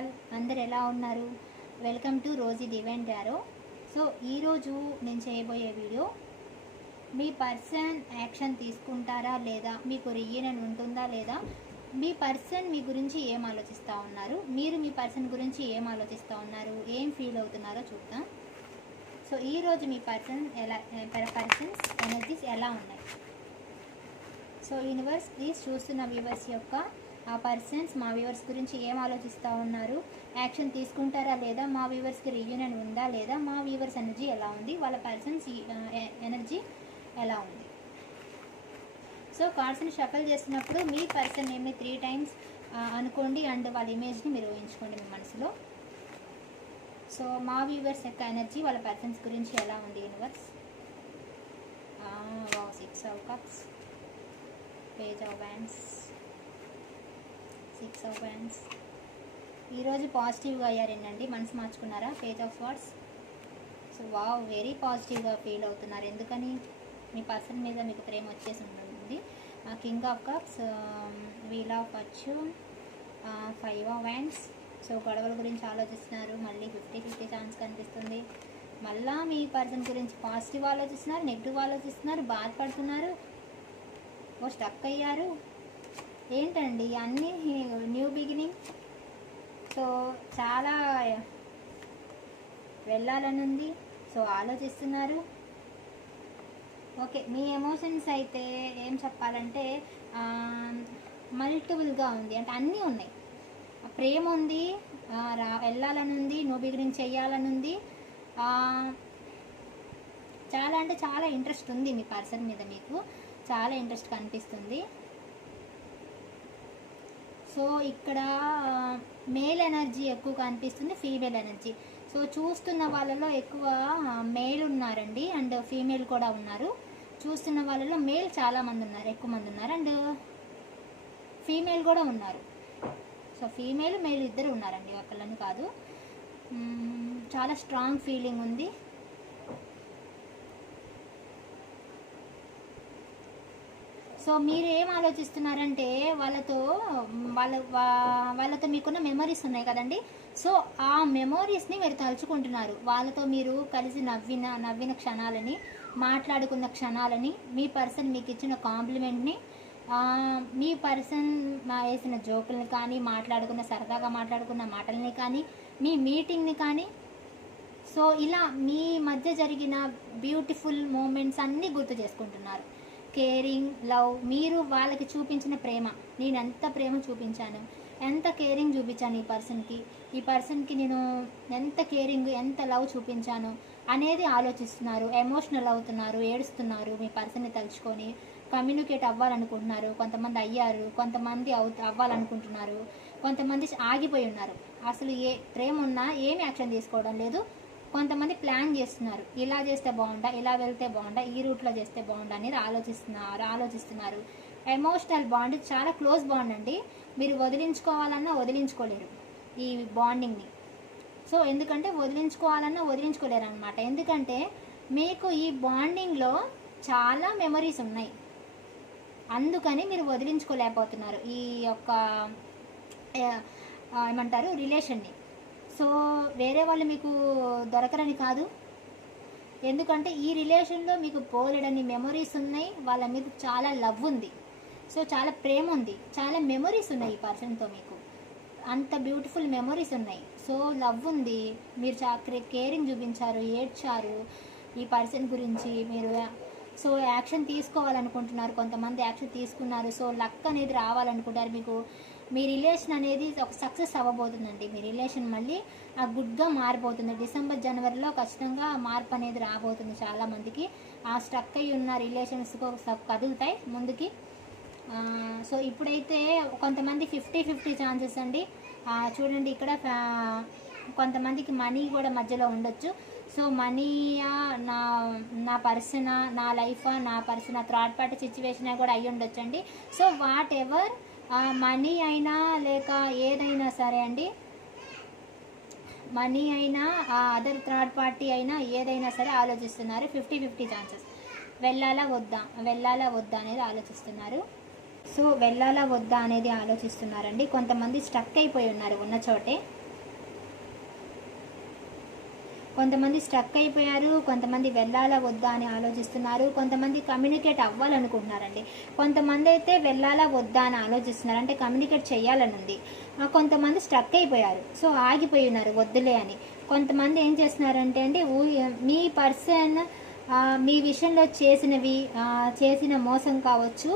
All, అందరు ఎలా ఉన్నారు? Welcome to Rosie divine tarot. So ఈరోజు నేను చేయబోయే వీడియో, మీ పర్సన్ యాక్షన్ తీసుకుంటారా లేదా, మీకు రీయూనియన్ ఉంటుందా లేదా, మీ పర్సన్ మీ గురించి ఏం ఆలోచిస్తూ ఉన్నారు, మీరు మీ పర్సన్ గురించి ఏం ఆలోచిస్తూ ఉన్నారు, ఏం ఫీల్ అవుతున్నారో చూద్దాం. సో ఈరోజు మీ పర్సన్స్ ఎనర్జీస్ ఎలా ఉన్నాయి. సో యూనివర్స్ ప్లీజ్ చూస్తున్న వ్యూవర్స్ యొక్క ఆ పర్సన్స్ మా వ్యూవర్స్ గురించి ఏం ఆలోచిస్తూ ఉన్నారు, యాక్షన్ తీసుకుంటారా లేదా, మా వ్యూవర్స్కి రీయూనియన్ ఉందా లేదా, మా వ్యూవర్స్ ఎనర్జీ ఎలా ఉంది, వాళ్ళ పర్సన్స్ ఎనర్జీ ఎలా ఉంది. సో కార్డ్స్ని షఫల్ చేస్తున్నప్పుడు మీ పర్సన్ నేమ్ని 3 times అనుకోండి అండ్ వాళ్ళ ఇమేజ్ని మీరు ఊహించుకోండి మీ మనసులో. సో మా వ్యూవర్స్ యొక్క ఎనర్జీ వాళ్ళ పర్సన్స్ గురించి ఎలా ఉంది universe. 6 of cups, page of wands, 6 of wands. ఈరోజు పాజిటివ్గా అయ్యారేనండి, మనసు మార్చుకున్నారా. Page of swords. So wow, very పాజిటివ్గా ఫీల్ అవుతున్నారు. ఎందుకని మీ పర్సన్ మీద మీకు ప్రేమ వచ్చేసి ఉంటుంది. King of cups, wheel of fortune, 5 of wands. So గొడవల గురించి ఆలోచిస్తున్నారు. మళ్ళీ 50-50 ఛాన్స్ కనిపిస్తుంది. మళ్ళీ మీ పర్సన్ గురించి పాజిటివ్ ఆలోచిస్తున్నారు, నెగిటివ్ ఆలోచిస్తున్నారు, బాధపడుతున్నారు, స్టక్ అయ్యారు. ఏంటండి అన్నీ న్యూ బిగినింగ్. సో చాలా వెళ్ళాలని ఉంది. సో ఆలోచిస్తున్నారు. ఓకే, మీ ఎమోషన్స్ అయితే ఏం చెప్పాలంటే మల్టిపుల్గా ఉంది. అంటే అన్నీ ఉన్నాయి. ప్రేమ ఉంది, వెళ్ళాలని ఉంది, న్యూ బిగినింగ్ చేయాలని ఉంది, చాలా అంటే చాలా ఇంట్రెస్ట్ ఉంది మీ పర్సన్ మీద. మీకు చాలా ఇంట్రెస్ట్ కనిపిస్తుంది. సో ఇక్కడ మేల్ ఎనర్జీ ఎక్కువ కనిపిస్తుంది, ఫీమేల్ ఎనర్జీ. సో చూస్తున్న వాళ్ళలో ఎక్కువ మేల్ ఉన్నారండి అండ్ ఫీమేల్ కూడా ఉన్నారు. చూస్తున్న వాళ్ళలో మేల్ చాలామంది ఉన్నారు, ఎక్కువ మంది ఉన్నారు, అండ్ ఫీమేల్ కూడా ఉన్నారు. సో ఫీమేల్ మేల్ ఇద్దరు ఉన్నారండి, ఒకళ్ళని కాదు. చాలా స్ట్రాంగ్ ఫీలింగ్ ఉంది. సో మీరు ఏం ఆలోచిస్తున్నారంటే వాళ్ళతో మీకున్న మెమరీస్ ఉన్నాయి కదండి. సో ఆ మెమరీస్ని మీరు తలుచుకుంటున్నారు. వాళ్ళతో మీరు కలిసి నవ్విన క్షణాలని, మాట్లాడుకున్న క్షణాలని, మీ పర్సన్ మీకు ఇచ్చిన కాంప్లిమెంట్ని, మీ పర్సన్ వేసిన జోకుల్ని కానీ, సరదాగా మాట్లాడుకున్న మాటల్ని కానీ, మీ మీటింగ్ని కానీ. సో ఇలా మీ మధ్య జరిగిన బ్యూటిఫుల్ మూమెంట్స్ అన్నీ గుర్తు చేసుకుంటున్నారు. కేరింగ్, లవ్, మీరు వాళ్ళకి చూపించిన ప్రేమ, నేను ఎంత ప్రేమ చూపించాను, ఎంత కేరింగ్ చూపించాను ఈ పర్సన్కి నేను ఎంత కేరింగ్, ఎంత లవ్ చూపించాను అనేది ఆలోచిస్తున్నారు. ఎమోషనల్ అవుతున్నారు, ఏడుస్తున్నారు. మీ పర్సన్ని తలుచుకొని కమ్యూనికేట్ అవ్వాలనుకుంటున్నారు. కొంతమంది అయ్యారు, కొంతమంది అవ్వాలనుకుంటున్నారు, కొంతమంది ఆగిపోయి ఉన్నారు. అసలు ప్రేమ ఉన్నా ఏమి యాక్షన్ తీసుకోవడం లేదు. కొంతమంది ప్లాన్ చేస్తున్నారు, ఇలా చేస్తే బాగుండా, ఇలా వెళ్తే బాగుండా, ఈ రూట్లో చేస్తే బాగుండా అనేది ఆలోచిస్తున్నారు. ఎమోషనల్ బాండ్ చాలా క్లోజ్ బాండ్ అండి. మీరు వదిలించుకోవాలన్నా వదిలించుకోలేరు ఈ బాండింగ్ని. సో ఎందుకంటే వదిలించుకోలేరు అనమాట. ఎందుకంటే మీకు ఈ బాండింగ్లో చాలా మెమరీస్ ఉన్నాయి, అందుకని మీరు వదిలించుకోలేకపోతున్నారు ఈ యొక్క ఏమంటారు రిలేషన్ని. సో వేరే వాళ్ళు మీకు దొరకరని కాదు, ఎందుకంటే ఈ రిలేషన్లో మీకు పోలేడని మెమరీస్ ఉన్నాయి. వాళ్ళ మీద చాలా లవ్ ఉంది. సో చాలా ప్రేమ ఉంది, చాలా మెమరీస్ ఉన్నాయి ఈ పర్సన్తో. మీకు అంత బ్యూటిఫుల్ మెమరీస్ ఉన్నాయి. సో లవ్ ఉంది, మీరు కేరింగ్ చూపించారు, ఏడ్చారు ఈ పర్సన్ గురించి మీరు. సో యాక్షన్ తీసుకోవాలనుకుంటున్నారు, కొంతమంది యాక్షన్ తీసుకున్నారు. సో లక్ అనేది రావాలనుకుంటారు మీకు. మీ రిలేషన్ అనేది ఒక సక్సెస్ అవ్వబోతుందండి. మీ రిలేషన్ మళ్ళీ గుడ్గా మారిపోతుంది. డిసెంబర్, జనవరిలో ఖచ్చితంగా మార్పు అనేది రాబోతుంది చాలామందికి. ఆ స్ట్రక్ అయి ఉన్న రిలేషన్స్ కదులుతాయి ముందుకి. సో ఇప్పుడైతే కొంతమంది 50-50 ఛాన్సెస్ అండి. చూడండి ఇక్కడ కొంతమందికి మనీ కూడా మధ్యలో ఉండొచ్చు. సో మనీయా, నా పర్సనా, నా లైఫా, నా పర్సనా, థర్డ్ పార్టీ సిచ్యువేషన్ కూడా అయ్యి ఉండొచ్చండి. సో వాట్ ఎవర్, మనీ అయినా లేక ఏదైనా సరే అండి, మనీ అయినా అదర్ థర్డ్ పార్టీ అయినా ఏదైనా సరే ఆలోచిస్తున్నారు. 50-50 ఛాన్సెస్. వెళ్ళాలా వద్దా అనేది ఆలోచిస్తున్నారు. సో వెళ్ళాలా వద్దా అనేది ఆలోచిస్తున్నారండి. కొంతమంది స్టక్ అయిపోయి ఉన్నారు ఉన్న చోటే. కొంతమంది స్ట్రక్ అయిపోయారు, కొంతమంది వెళ్ళాలా వద్దా అని ఆలోచిస్తున్నారు, కొంతమంది కమ్యూనికేట్ అవ్వాలనుకుంటున్నారండి. కొంతమంది అయితే వెళ్ళాలా వద్దా అని ఆలోచిస్తున్నారు, అంటే కమ్యూనికేట్ చేయాలని ఉంది. కొంతమంది స్ట్రక్ అయిపోయారు, సో ఆగిపోయి ఉన్నారు వద్దులే అని. కొంతమంది ఏం చేస్తున్నారంటే అండి, మీ పర్సన్ మీ విషయంలో చేసిన మోసం కావచ్చు,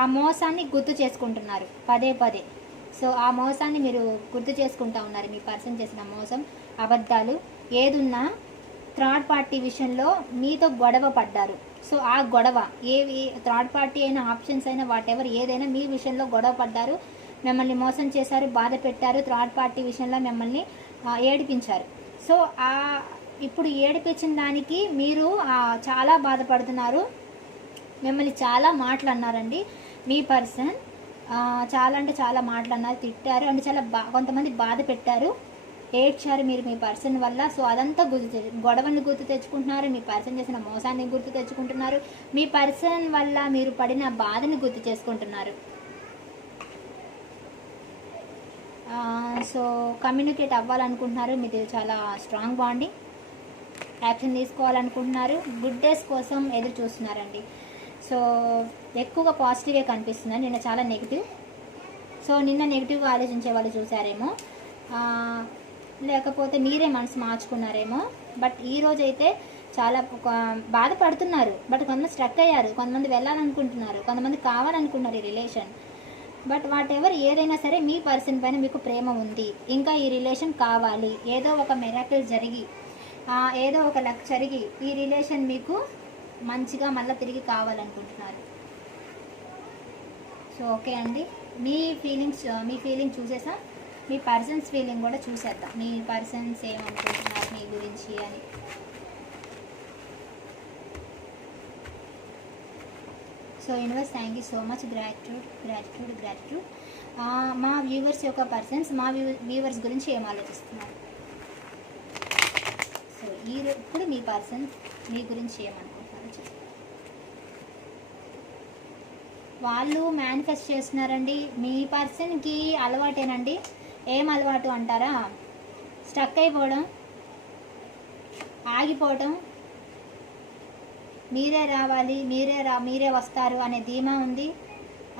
ఆ మోసాన్ని గుర్తు చేసుకుంటున్నారు పదే పదే. సో ఆ మోసాన్ని మీరు గుర్తు చేసుకుంటూ ఉన్నారు. మీ పర్సన్ చేసిన మోసం, అబద్ధాలు ఏదున్నా థర్డ్ పార్టీ విషయంలో మీతో గొడవ పడ్డారు. సో ఆ గొడవ ఏవి థర్డ్ పార్టీ అయినా, ఆప్షన్స్ అయినా, వాటెవర్ ఏదైనా మీ విషయంలో గొడవ పడ్డారు, మిమ్మల్ని మోసం చేశారు, బాధ పెట్టారు, థర్డ్ పార్టీ విషయంలో మిమ్మల్ని ఏడిపించారు. సో ఇప్పుడు ఏడిపించిన దానికి మీరు చాలా బాధపడుతున్నారు. మిమ్మల్ని చాలా మాటలు అన్నారండి మీ పర్సన్. చాలా అంటే చాలా మాటలు అన్నారు, తిట్టారు, అంటే చాలా కొంతమంది బాధ పెట్టారు, ఏడ్చారు మీరు మీ పర్సన్ వల్ల. సో అదంతా గొడవని గుర్తు తెచ్చుకుంటున్నారు, మీ పర్సన్ చేసిన మోసాన్ని గుర్తు తెచ్చుకుంటున్నారు, మీ పర్సన్ వల్ల మీరు పడిన బాధని గుర్తు చేసుకుంటున్నారు. సో కమ్యూనికేట్ అవ్వాలనుకుంటున్నారు, మీది చాలా స్ట్రాంగ్ బాండింగ్, యాక్షన్ తీసుకోవాలనుకుంటున్నారు, గుడ్ డేస్ కోసం ఎదురు చూస్తున్నారండి. సో ఎక్కువగా పాజిటివే కనిపిస్తున్నారు, నిన్న చాలా నెగిటివ్. సో నిన్న నెగిటివ్గా ఆలోచించే వాళ్ళు చూసారేమో, లేకపోతే మీరే మనసు మార్చుకున్నారేమో. బట్ ఈరోజు అయితే చాలా బాధపడుతున్నారు, బట్ కొంతమంది స్ట్రక్ అయ్యారు, కొంతమంది వెళ్ళాలనుకుంటున్నారు, కొంతమంది కావాలనుకున్నారు ఈ రిలేషన్. బట్ వాట్ ఎవర్ ఏదైనా సరే మీ పర్సన్ పైన మీకు ప్రేమ ఉంది, ఇంకా ఈ రిలేషన్ కావాలి, ఏదో ఒక మిరాకిల్ జరిగి, ఏదో ఒక లక్ జరిగి ఈ రిలేషన్ మీకు మంచిగా మళ్ళీ తిరిగి కావాలనుకుంటున్నారు. సో ఓకే అండి, మీ ఫీలింగ్ చూసేసాం, మీ పర్సన్స్ ఫీలింగ్ కూడా చూసేద్దాం. మీ పర్సన్స్ ఏమనుకుంటున్నారు మీ గురించి అని. So universe, thank you so much, gratitude. మా వ్యూవర్స్ యొక్క పర్సన్స్ మా వ్యూవర్స్ గురించి ఏం ఆలోచిస్తున్నారు? సో ఇప్పుడు మీ పర్సన్స్ మీ గురించి ఏమనుకుంటున్నారు చెప్పండి. వాళ్ళు మేనిఫెస్ట్ చేస్తున్నారండి. మీ పర్సన్కి అలవాటేనండి. ఏం అలవాటు అంటారా? స్టక్ అయిపోవడం, ఆగిపోవడం, మీరే రావాలి, మీరే వస్తారు అనే ధీమా ఉంది.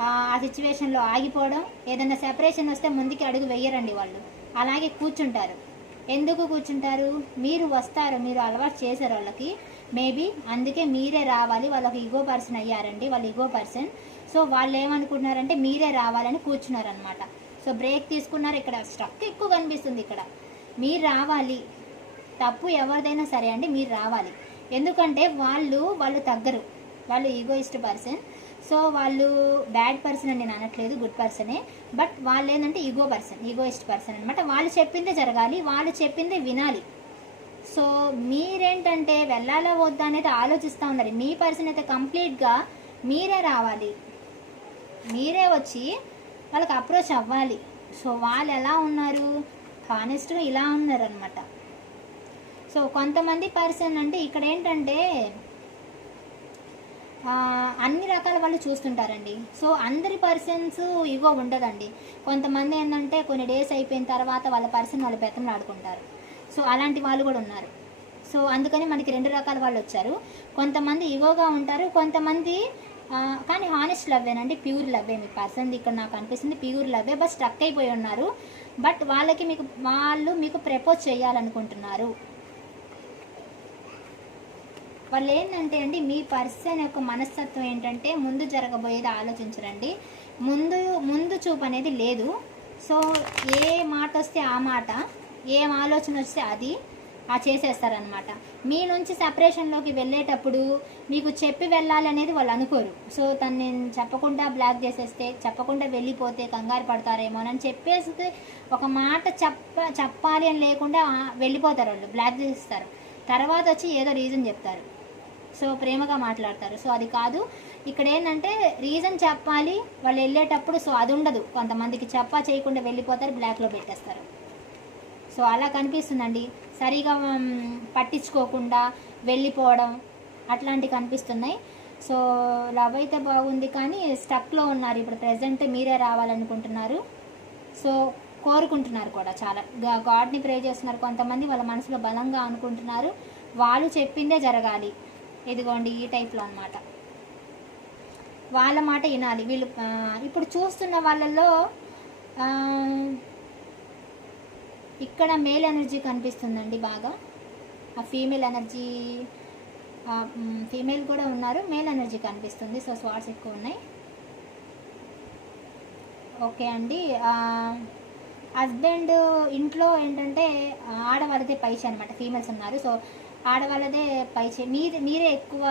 ఆ సిచ్యువేషన్లో ఆగిపోవడం, ఏదైనా సెపరేషన్ వస్తే ముందుకి అడుగు వెయ్యరండి వాళ్ళు, అలాగే కూర్చుంటారు. ఎందుకు కూర్చుంటారు? మీరు వస్తారు, మీరు అలవాటు చేశారు వాళ్ళకి, మేబీ అందుకే మీరే రావాలి. వాళ్ళకి ఈగో పర్సన్ అయ్యారండి, వాళ్ళ ఈగో పర్సన్. సో వాళ్ళు ఏమనుకుంటున్నారంటే మీరే రావాలని కూర్చున్నారనమాట. సో బ్రేక్ తీసుకున్నారు. ఇక్కడ స్ట్రక్ ఎక్కువ కనిపిస్తుంది. ఇక్కడ మీరు రావాలి, తప్పు ఎవరిదైనా సరే అండి, మీరు రావాలి. ఎందుకంటే వాళ్ళు తగ్గరు, వాళ్ళు ఈగోయిస్ట్ పర్సన్. సో వాళ్ళు బ్యాడ్ పర్సన్ అని నేను అనట్లేదు, గుడ్ పర్సనే. బట్ వాళ్ళు ఏంటంటే ఈగోయిస్ట్ పర్సన్ అనమాట. వాళ్ళు చెప్పిందే జరగాలి, వాళ్ళు చెప్పిందే వినాలి. సో మీరేంటంటే వెళ్ళాలా వద్దా అనేది ఆలోచిస్తూ ఉన్నారు. మీ పర్సన్ అయితే కంప్లీట్గా మీరే రావాలి, మీరే వచ్చి వాళ్ళకి అప్రోచ్ అవ్వాలి. సో వాళ్ళు ఎలా ఉన్నారు? హానెస్ట్గా ఇలా ఉన్నారనమాట. సో కొంతమంది పర్సన్ అంటే ఇక్కడ ఏంటంటే అన్ని రకాల వాళ్ళు చూస్తుంటారండి. సో అందరి పర్సన్స్ ఈగో ఉండదండి. కొంతమంది ఏంటంటే కొన్ని డేస్ అయిపోయిన తర్వాత వాళ్ళ పర్సన్ వాళ్ళు బెత్తం ఆడుకుంటారు. సో అలాంటి వాళ్ళు కూడా ఉన్నారు. సో అందుకని మనకి రెండు రకాల వాళ్ళు వచ్చారు. కొంతమంది ఈగోగా ఉంటారు, కొంతమంది కానీ హానెస్ట్ లవ్వేనండి, ప్యూర్ లవ్వే. మీ పర్సన్ ఇక్కడ నాకు అనిపిస్తుంది ప్యూర్ లవ్వే, బట్ స్ట్రక్ అయిపోయి ఉన్నారు. బట్ వాళ్ళు మీకు ప్రపోజ్ చేయాలనుకుంటున్నారు. వాళ్ళు ఏంటంటే అండి, మీ పర్సన్ యొక్క మనస్తత్వం ఏంటంటే ముందు జరగబోయేది ఆలోచించరండి, ముందు చూపు అనేది లేదు. సో ఏ మాట వస్తే ఆ మాట, ఏం ఆలోచన వస్తే అది చేసేస్తారనమాట. మీ నుంచి సెపరేషన్లోకి వెళ్ళేటప్పుడు మీకు చెప్పి వెళ్ళాలి అనేది వాళ్ళు అనుకోరు. సో తను నేను చెప్పకుండా బ్లాక్ చేసేస్తే, చెప్పకుండా వెళ్ళిపోతే కంగారు పడతారేమో అని చెప్పేస్తే ఒక మాట చెప్పాలి అని లేకుండా వెళ్ళిపోతారు వాళ్ళు, బ్లాక్ చేసేస్తారు. తర్వాత వచ్చి ఏదో రీజన్ చెప్తారు, సో ప్రేమగా మాట్లాడతారు. సో అది కాదు. ఇక్కడ ఏంటంటే రీజన్ చెప్పాలి వాళ్ళు వెళ్ళేటప్పుడు. సో అది ఉండదు, కొంతమందికి చేయకుండా వెళ్ళిపోతారు, బ్లాక్లో పెట్టేస్తారు. సో అలా కనిపిస్తుందండి. సరిగా పట్టించుకోకుండా వెళ్ళిపోవడం అట్లాంటివి కనిపిస్తున్నాయి. సో లవ్ అయితే బాగుంది, కానీ స్టక్లో ఉన్నారు ఇప్పుడు ప్రజెంట్. మీరే రావాలనుకుంటున్నారు. సో కోరుకుంటున్నారు కూడా, చాలా గాడ్ని ప్రే చేస్తున్నారు. కొంతమంది వాళ్ళ మనసులో బలంగా అనుకుంటున్నారు వాళ్ళు చెప్పిందే జరగాలి. ఇదిగోండి ఈ టైప్లో అనమాట, వాళ్ళ మాట వినాలి వీళ్ళు. ఇప్పుడు చూస్తున్న వాళ్ళల్లో ఇక్కడ మేల్ ఎనర్జీ కనిపిస్తుందండి బాగా. ఆ ఫీమేల్ ఎనర్జీ, ఫీమేల్ కూడా ఉన్నారు, మేల్ ఎనర్జీ కనిపిస్తుంది. సో స్వాట్స్ ఎక్కువ ఉన్నాయి. ఓకే అండి. హస్బెండ్ ఇంట్లో ఏంటంటే ఆడవాళ్ళదే పైచే అనమాట, ఫీమేల్స్ ఉన్నారు. సో ఆడవాళ్ళదే పైచే, మీరే ఎక్కువ,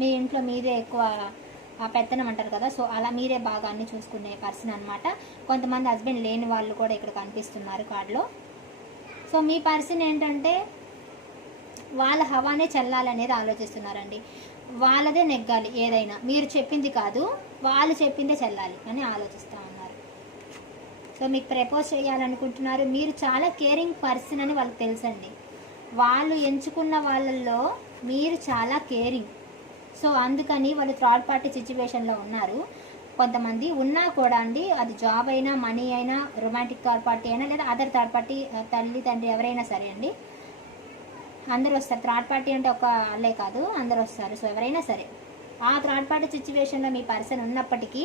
మీ ఇంట్లో మీరే ఎక్కువ పెత్తనం అంటారు కదా, సో అలా మీరే బాగా అన్ని చూసుకునే పర్సన్ అనమాట. కొంతమంది హస్బెండ్ లేని వాళ్ళు కూడా ఇక్కడ కనిపిస్తున్నారు కార్డులో. సో మీ పర్సన్ ఏంటంటే వాళ్ళ హవానే చల్లాలనేది ఆలోచిస్తున్నారండి. వాళ్ళదే నెగ్గాలి ఏదైనా, మీరు చెప్పింది కాదు వాళ్ళు చెప్పిందే చల్లాలి అని ఆలోచిస్తూ ఉన్నారు. సో మీకు ప్రపోజ్ చేయాలనుకుంటున్నారు. మీరు చాలా కేరింగ్ పర్సన్ అని వాళ్ళకి తెలుసండి. వాళ్ళు ఎంచుకున్న వాళ్ళల్లో మీరు చాలా కేరింగ్. సో అందుకని వాళ్ళు థర్డ్ పార్టీ సిచ్యువేషన్లో ఉన్నారు. కొంతమంది ఉన్నా కూడా అండి, అది జాబ్ అయినా, మనీ అయినా, రొమాంటిక్ థర్డ్ పార్టీ అయినా, లేదా అదర్ థర్డ్ పార్టీ, తల్లి తండ్రి ఎవరైనా సరే అండి, అందరూ వస్తారు. థర్డ్ పార్టీ అంటే ఒక వాళ్ళే కాదు, అందరూ వస్తారు. సో ఎవరైనా సరే ఆ థర్డ్ పార్టీ సిచ్యువేషన్లో మీ పర్సన్ ఉన్నప్పటికీ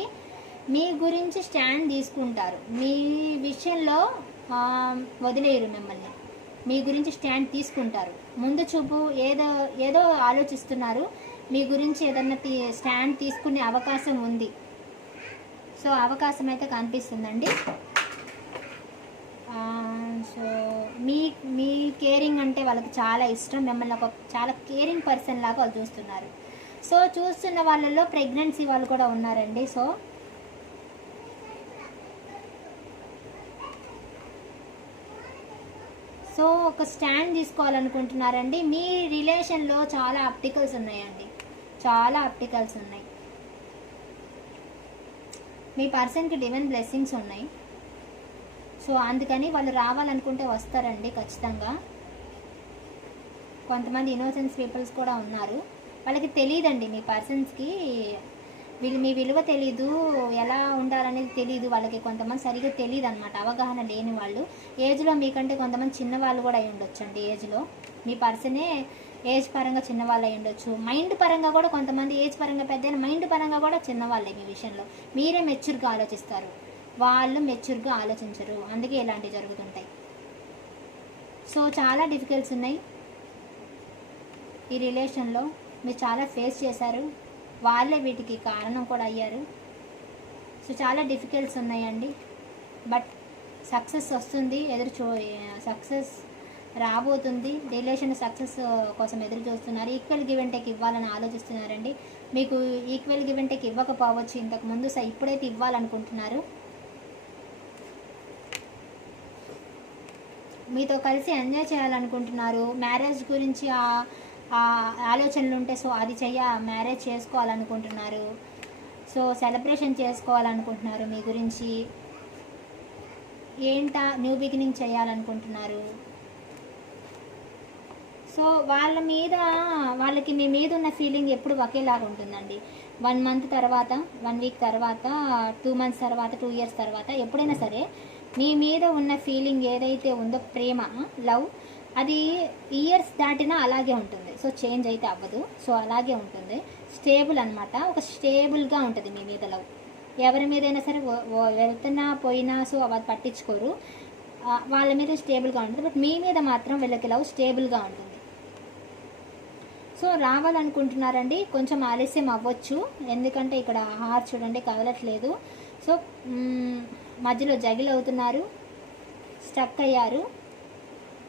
మీ గురించి స్టాండ్ తీసుకుంటారు. మీ విషయంలో వదిలేయరు మిమ్మల్ని, మీ గురించి స్టాండ్ తీసుకుంటారు. ముందు చూపు ఏదో ఆలోచిస్తున్నారు, మీ గురించి ఏదన్నా స్టాండ్ తీసుకునే అవకాశం ఉంది. సో అవకాశం అయితే కనిపిస్తుందండి. సో మీ కేరింగ్ అంటే వాళ్ళకి చాలా ఇష్టం. మిమ్మల్ని ఒక చాలా కేరింగ్ పర్సన్ లాగా వాళ్ళు చూస్తున్నారు. సో చూస్తున్న వాళ్ళల్లో ప్రెగ్నెన్సీ వాళ్ళు కూడా ఉన్నారండి. సో ఒక స్టాండ్ తీసుకోవాలనుకుంటున్నారండి. మీ రిలేషన్లో చాలా అప్టికల్స్ ఉన్నాయండి, చాలా అప్టికల్స్ ఉన్నాయి. మీ పర్సన్కి డివైన్ బ్లెస్సింగ్స్ ఉన్నాయి. సో అందుకని వాళ్ళు రావాలనుకుంటే వస్తారండి ఖచ్చితంగా. కొంతమంది ఇన్నోసెన్స్ పీపుల్స్ కూడా ఉన్నారు. వాళ్ళకి తెలియదండి, మీ పర్సన్స్కి మీ విలువ తెలీదు, ఎలా ఉండాలనేది తెలీదు వాళ్ళకి. కొంతమంది సరిగ్గా తెలియదు అనమాట, అవగాహన లేని వాళ్ళు. ఏజ్లో మీకంటే కొంతమంది చిన్నవాళ్ళు కూడా అయి ఉండొచ్చు అండి. ఏజ్లో మీ పర్సనే ఏజ్ పరంగా చిన్నవాళ్ళు అయి ఉండొచ్చు. మైండ్ పరంగా కూడా కొంతమంది ఏజ్ పరంగా పెద్ద, మైండ్ పరంగా కూడా చిన్నవాళ్ళే. మీ విషయంలో మీరే మెచ్యూర్గా ఆలోచిస్తారు, వాళ్ళు మెచ్యూర్గా ఆలోచించరు. అందుకే ఇలాంటివి జరుగుతుంటాయి. సో చాలా డిఫికల్ట్స్ ఉన్నాయి ఈ రిలేషన్లో. మీరు చాలా ఫేస్ చేశారు, వాళ్ళే వీటికి కారణం కూడా అయ్యారు. సో చాలా డిఫికల్ట్స్ ఉన్నాయండి. బట్ సక్సెస్ వస్తుంది, సక్సెస్ రాబోతుంది. రిలేషన్ సక్సెస్ కోసం ఎదురు చూస్తున్నారు. ఈక్వల్ గివ్ అండ్ టేక్ ఇవ్వాలని ఆలోచిస్తున్నారండి. మీకు ఈక్వల్ గివ్ అండ్ టేక్ ఇవ్వకపోవచ్చు ఇంతకుముందు, ఇప్పుడైతే ఇవ్వాలనుకుంటున్నారు. మీతో కలిసి ఎంజాయ్ చేయాలనుకుంటున్నారు. మ్యారేజ్ గురించి ఆలోచనలు ఉంటే సో అది మ్యారేజ్ చేసుకోవాలనుకుంటున్నారు. సో సెలబ్రేషన్ చేసుకోవాలనుకుంటున్నారు. మీ గురించి న్యూ బిగినింగ్ చేయాలనుకుంటున్నారు. సో వాళ్ళకి మీ మీద ఉన్న ఫీలింగ్ ఎప్పుడు ఒకేలాగా ఉంటుందండి. 1 మంత్ తర్వాత, 1 వీక్ తర్వాత, 2 మంత్స్ తర్వాత, 2 ఇయర్స్ తర్వాత, ఎప్పుడైనా సరే మీ మీద ఉన్న ఫీలింగ్ ఏదైతే ఉందో, ప్రేమ, లవ్, అది ఇయర్స్ దాటినా అలాగే ఉంటుంది. సో చేంజ్ అయితే అవ్వదు. సో అలాగే ఉంటుంది, స్టేబుల్ అనమాట. ఒక స్టేబుల్గా ఉంటుంది మీ మీద లవ్. ఎవరి మీదైనా సరే వెళ్తున్నా పోయినా సో అది పట్టించుకోరు, వాళ్ళ మీద స్టేబుల్గా ఉంటుంది. బట్ మీ మీద మాత్రం వీళ్ళకి లవ్ స్టేబుల్గా ఉంటుంది. సో రావాలనుకుంటున్నారండి. కొంచెం ఆలస్యం అవ్వచ్చు, ఎందుకంటే ఇక్కడ హార్ట్ చూడండి కదలట్లేదు. సో మధ్యలో జగిల్ అవుతున్నారు, స్టక్ అయ్యారు.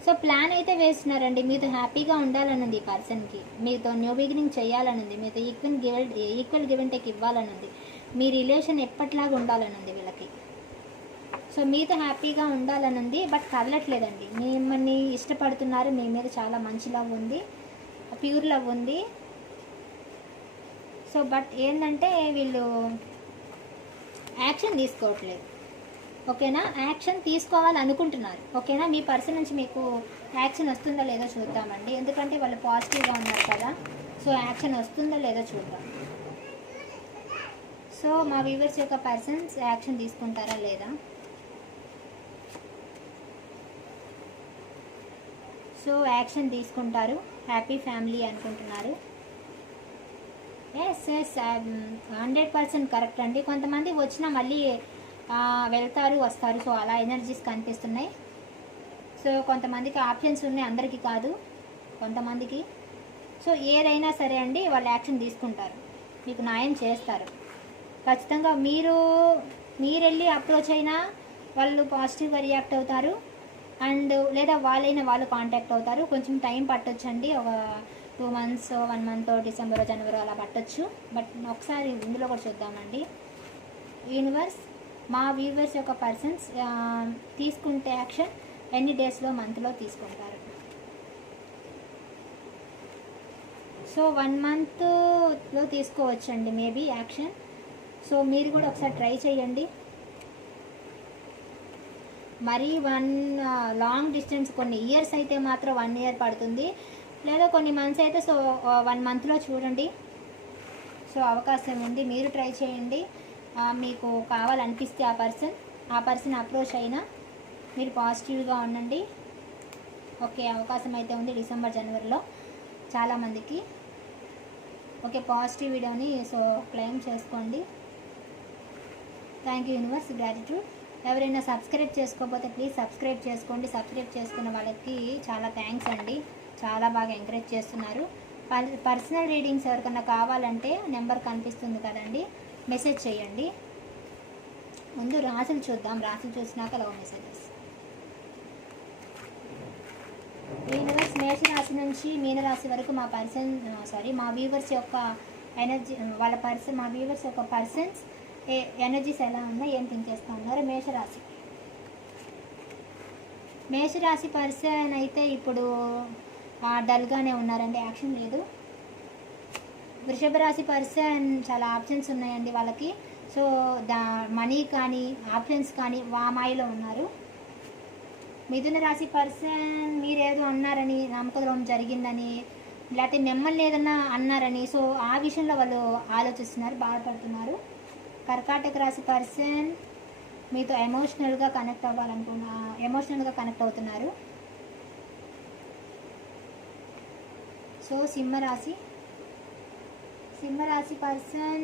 సో ప్లాన్ అయితే వేస్తున్నారండి. మీతో హ్యాపీగా ఉండాలనుంది ఈ పర్సన్కి, మీతో న్యూ బిగినింగ్ చేయాలనుంది, మీతో ఈక్వల్ గివ్ అండ్ టేక్ ఇవ్వాలనుంది, మీ రిలేషన్ ఎప్పట్లాగా ఉండాలనుంది వీళ్ళకి. సో మీతో హ్యాపీగా ఉండాలనుంది. బట్ కదలట్లేదండి. మిమ్మల్ని ఇష్టపడుతున్నారు, మీ మీద చాలా మంచి లవ్ ఉంది, ప్యూర్ లవ్ ఉంది. సో బట్ ఏంటంటే వీళ్ళు యాక్షన్ తీసుకోవట్లేదు. ఓకేనా, యాక్షన్ తీసుకోవాలనుకుంటున్నారు. ఓకేనా, మీ పర్సన్ నుంచి మీకు యాక్షన్ వస్తుందో లేదో చూద్దామండి. ఎందుకంటే వాళ్ళు పాజిటివ్గా ఉన్నారు కదా. సో యాక్షన్ వస్తుందో లేదో చూద్దాం. సో మా వ్యూవర్స్ యొక్క పర్సన్స్ యాక్షన్ తీసుకుంటారా లేదా? సో యాక్షన్ తీసుకుంటారు, హ్యాపీ ఫ్యామిలీ అనుకుంటున్నారు. ఎస్ 100% కరెక్ట్ అండి. కొంతమంది వచ్చినా మళ్ళీ వెళ్తారు వస్తారు, సో అలా ఎనర్జీస్ కనిపిస్తున్నాయి. సో కొంతమందికి ఆప్షన్స్ ఉన్నాయి, అందరికీ కాదు, కొంతమందికి. సో ఏదైనా సరే అండి, వాళ్ళు యాక్షన్ తీసుకుంటారు, మీకు న్యాయం చేస్తారు ఖచ్చితంగా. మీరు వెళ్ళి అప్రోచ్ అయినా వాళ్ళు పాజిటివ్గా రియాక్ట్ అవుతారు, అండ్ లేదా వాళ్ళు కాంటాక్ట్ అవుతారు. కొంచెం టైం పట్టొచ్చండి, ఒక 2 months 1 month డిసెంబర్ జనవరి అలా పట్టొచ్చు. బట్ ఒకసారి ఇందులో కూడా చూద్దామండి. యూనివర్స్, మా వ్యూవర్స్ యొక్క పర్సన్స్ తీసుకుంటే యాక్షన్ ఎన్ని డేస్లో మంత్లో తీసుకుంటారు? సో 1 monthలో తీసుకోవచ్చండి మేబీ యాక్షన్. సో మీరు కూడా ఒకసారి ట్రై చేయండి. మరీ లాంగ్ డిస్టెన్స్ కొన్ని ఇయర్స్ అయితే మాత్రం 1 year పడుతుంది, లేదా కొన్ని మంత్స్ అయితే సో 1 monthలో చూడండి. సో అవకాశం ఉంది, మీరు ట్రై చేయండి. మీకు కావాలనిపిస్తే ఆ పర్సన్ అప్రోచ్ అయినా మీరు పాజిటివ్గా ఉండండి. ఓకే, అవకాశం అయితే ఉంది డిసెంబర్ జనవరిలో చాలామందికి. ఓకే, పాజిటివ్ వీడియోని సో క్లెయిమ్ చేసుకోండి. Thank you universe, gratitude. ఎవరైనా సబ్స్క్రైబ్ చేసుకోకపోతే ప్లీజ్ సబ్స్క్రైబ్ చేసుకోండి. సబ్స్క్రైబ్ చేసుకున్న వాళ్ళకి చాలా థ్యాంక్స్ అండి, చాలా బాగా ఎంకరేజ్ చేస్తున్నారు. పర్సనల్ రీడింగ్స్ ఎవరికన్నా కావాలంటే నెంబర్ కనిపిస్తుంది కదండి, మెసేజ్ చేయండి. ముందు రాసులు చూద్దాం, రాసులు చూసినాక లవ్ మెసేజెస్. యూనివర్స్, మేషరాశి నుంచి మీనరాశి వరకు మా వ్యూవర్స్ యొక్క ఎనర్జీ, మా వ్యూవర్స్ యొక్క పర్సన్స్ ఎనర్జీస్ ఎలా ఉన్నాయి, ఏం థింక్ చేస్తూ ఉన్నారు? మేషరాశి పర్సన్ అయితే ఇప్పుడు డల్గానే ఉన్నారండి, యాక్షన్ లేదు. వృషభ రాశి పర్సన్ చాలా ఆప్షన్స్ ఉన్నాయండి వాళ్ళకి. సో మనీ కానీ ఆప్షన్స్ కానీ వామాయిలో ఉన్నారు. మిథున రాశి పర్సన్ మీరేదో అన్నారని, నమ్మకద్రోహం జరిగిందని, లేకపోతే మిమ్మల్ని ఏదన్నా అన్నారని, సో ఆ విషయంలో వాళ్ళు ఆలోచిస్తున్నారు, బాధపడుతున్నారు. కర్కాటక రాశి పర్సన్ మీతో ఎమోషనల్గా కనెక్ట్ అవుతున్నారు. సో సింహరాశి పర్సన్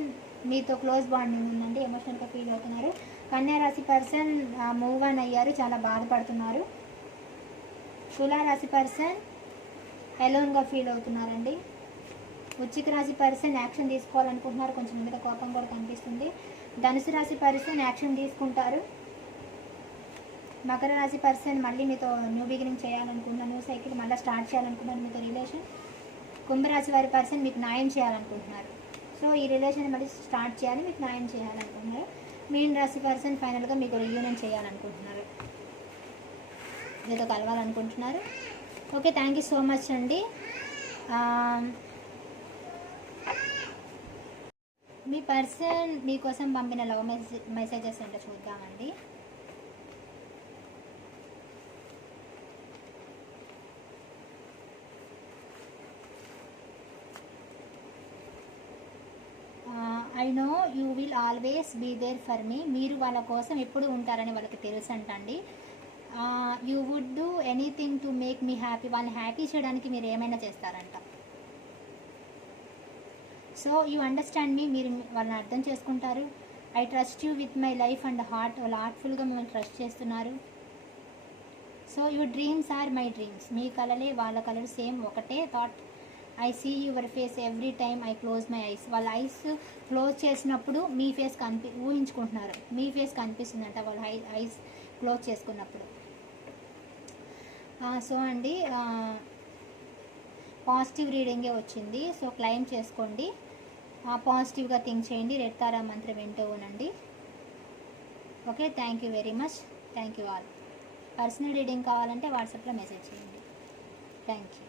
మీతో క్లోజ్ బాండింగ్ ఉందండి, ఎమోషనల్గా ఫీల్ అవుతున్నారు. కన్యా రాశి పర్సన్ మూవ్ ఆన్ అయ్యారు, చాలా బాధపడుతున్నారు. తులారాశి పర్సన్ ఎలోన్గా ఫీల్ అవుతున్నారండి. వృశ్చిక రాశి పర్సన్ యాక్షన్ తీసుకోవాలనుకుంటున్నారు, కొంచెం ముందుగా కోపం కూడా కనిపిస్తుంది. ధనుసు రాశి పర్సన్ యాక్షన్ తీసుకుంటారు. మకర రాశి పర్సన్ మళ్ళీ మీతో న్యూ బిగినింగ్ చేయాలనుకుంటున్నారు, న్యూ సైకిల్ మళ్ళీ స్టార్ట్ చేయాలనుకుంటున్నారు మీతో రిలేషన్. కుంభరాశి వారి పర్సన్ మీకు న్యాయం చేయాలనుకుంటున్నారు, సో ఈ రిలేషన్ మళ్ళీ స్టార్ట్ చేయాలి, మీకు న్యాయం చేయాలనుకుంటున్నారు. మీన రాశి పర్సన్ ఫైనల్గా మీకు రీయూనియన్ చేయాలనుకుంటున్నారు, మీతో కలవాలనుకుంటున్నారు. Okay, thank you so much అండి. మీ పర్సన్ మీకోసం పంపిన లవ్ మెసేజెస్ ఏంటో చూద్దామండి. I know you will always be there for me. మీరు వాళ్ళ కోసం ఎప్పుడు ఉంటారని వాళ్ళకి తెలుసు అంటండి. You would do anything to make me happy. వాళ్ళని హ్యాపీ చేయడానికి మీరు ఏమైనా చేస్తారంట. సో యూ అండర్స్టాండ్ మీ, మీరు వాళ్ళని అర్థం చేసుకుంటారు. I trust you with my life and heart. వాళ్ళు హార్ట్ఫుల్గా మిమ్మల్ని ట్రస్ట్ చేస్తున్నారు. So your dreams are my dreams. మీ కలలే వాళ్ళ కలలు, సేమ్ ఒకటే thought. I see your face every time I close my eyes. వాళ్ళ ఐస్ క్లోజ్ చేసినప్పుడు మీ ఫేస్ ఊహించుకుంటున్నారు, మీ ఫేస్ కనిపిస్తుందంట వాళ్ళ ఐస్ క్లోజ్ చేసుకున్నప్పుడు. సో అండి, పాజిటివ్ రీడింగే వచ్చింది, సో క్లెయిమ్ చేసుకోండి. పాజిటివ్గా థింక్ చేయండి, రెడ్ తారా మంత్రం వింటూ ఉండండి. Okay, thank you very much, thank you all. Personal reading కావాలంటే వాట్సాప్లో మెసేజ్ చేయండి. Thank you.